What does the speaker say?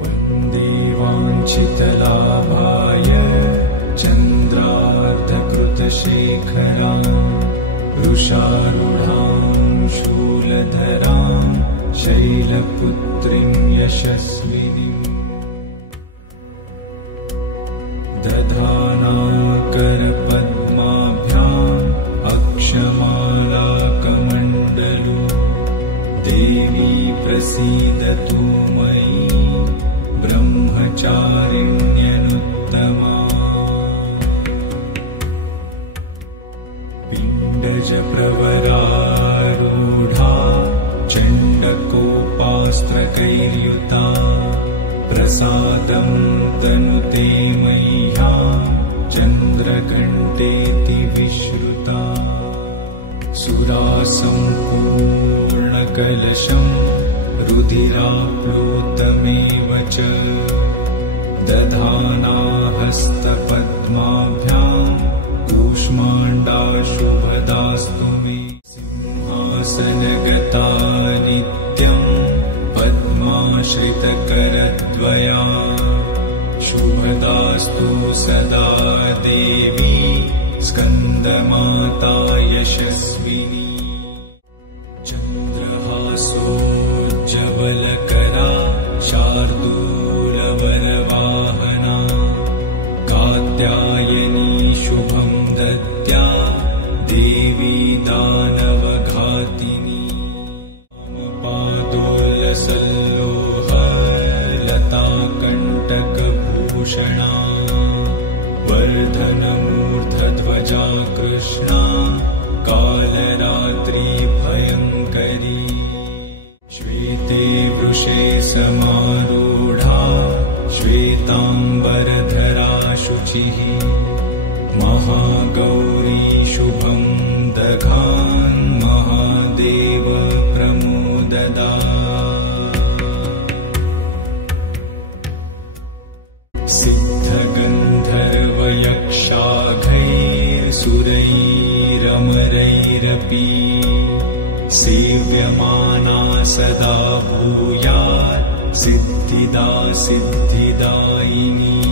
वन्दे वाञ्छितलाभाय चन्द्रार्धकृतशेखरां वृषारूढां शूलधरां शैलपुत्रीं यशस्विनीम् दधानाकरपद्माभ्याम् अक्षमालाकमण्डलु देवी प्रसीदतु मयि ब्रह्मचारिण्यनुत्तमा पिण्डजप्रवरारूढा चण्डकोपास्त्रकैर्युता प्रसादं तनुते मह्यं चन्द्रघण्टेति विश्रुता सुरासम्पूर्णकलशं रुधिराप्लुतमेव च दधाना हस्तपद्माभ्यां कूष्माण्डाशुभदास्तु मे सिंहासनगता नित्यं पद्माश्रितकरद्वया शुभदास्तु सदा देवी स्कन्दमाता यशस्विनी चन्द्रहासोज्ज्वलकरा शार्दूलवरवाहना कात्यायनी शुभं दद्या देवी दानवघातिनी लताकण्टकभूषणा वर्धनमूर्धध्वजा कृष्णा कालरात्रि भयङ्करी श्वेते वृषे समारूढा श्वेताम्बरधरा शुचिः महागौरी शुभं दधान् महादेव प्रमोददा सिद्धगन्धर्वयक्षाघैर्सुरैरमरैरपि सेव्यमाना सदा भूयात् सिद्धिदा सिद्धिदायिनी